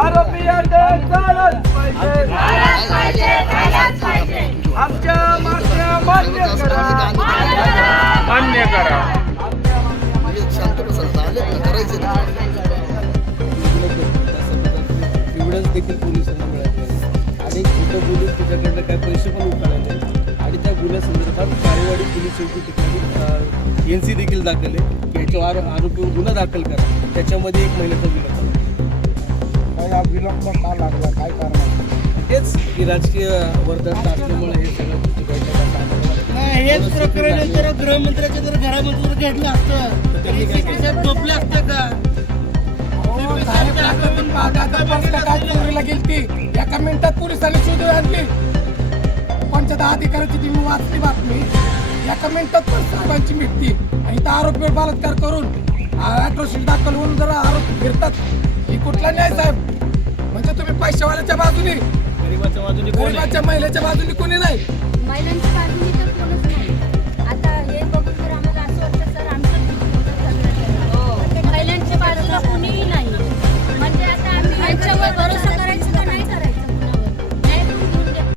आरोपी अटक झालाच पाहिजे. आमच्या मागण्या मान्य करा. मान्य करा. एवढंच देखील पोलिसांना मिळत नाही आणि खोटं बोलून त्याच्याकडनं काय पैसे पण उकळले आणि त्या गुन्ह्यासंदर्भात कार्यवाही पोलीस चौकी ठिकाणी NC देखील दाखल आहे की याच्यावर आरोपीवर गुन्हा दाखल करा. त्याच्यामध्ये 1 महिन्याचा विलंब का लागला, काय कारण आहे? हेच की राजकीय वर्धन असल्यामुळे हे सगळं गोष्टी घडल्या. हेच प्रकरण तर गृहमंत्र्याच्या जर घरामध्ये जर घडलं असतं तर त्यांनी काय झोपले असतं का? एका मिनिटात पोलिसांनी शोधून आणली. पंचायत अधिकाऱ्याची ती मी वाचली बातमी. एका मिनिटात पण साहेबांची मिळती आणि त्या आरोपीवर बलात्कार करून अॅट्रॉसिटी दाखल होऊन जर आरोपी फिरतात, ही कुठला न्याय साहेब? म्हणजे तुम्ही पैशावाल्याच्या बाजूने, गरिबाच्या बाजूने गरिबाच्या महिलेच्या बाजूने कोणी नाही. महिलांच्या बाजूने